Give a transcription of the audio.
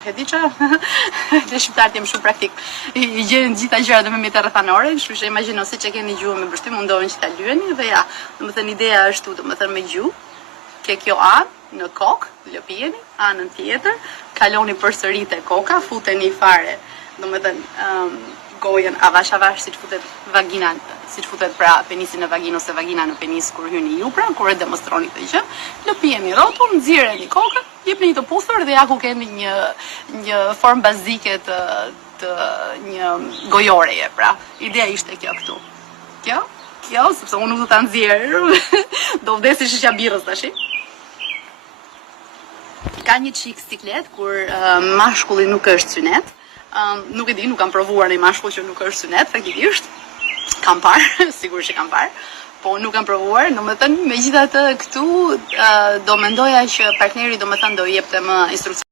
E di që, dhe shqiptarët jem shumë praktik, i, i gjenë gjitha gjëra dhe me mjetë rrëthanore, kështu që imagjino se që keni gjuhë me bështy, mundohen që ta lyeni, dhe ja, dhe më thënë ideja është tu, dhe më thënë me gjuhë, ke kjo anë në kokë, lëpijeni, anën tjetër, kaloni për sërit e koka, futeni fare, dhe më thënë, um, gojën avash avash si që futet vagina, si që futet pra penisi në vaginë ose vagina në penis kur hyni ju pra, kur e demonstroni të gjë, lëpijeni rotun, nxirreni kokën, jepni të puthur dhe ja ku keni një një formë bazike të të një gojoreje, pra. Ideja ishte kjo këtu. Kjo? Kjo, sepse unë nuk do ta nxjerr. do vdesi shisha birrës tash. Ka një çik siklet kur uh, mashkulli nuk është synet. Um, nuk e di, nuk kam provuar një mashkull që nuk është synet, faktikisht. Kam parë, sigur që kam parë po nuk kam provuar, do më thënë, me këtu, uh, do mendoja që partneri do më thënë do jepte më instrukcion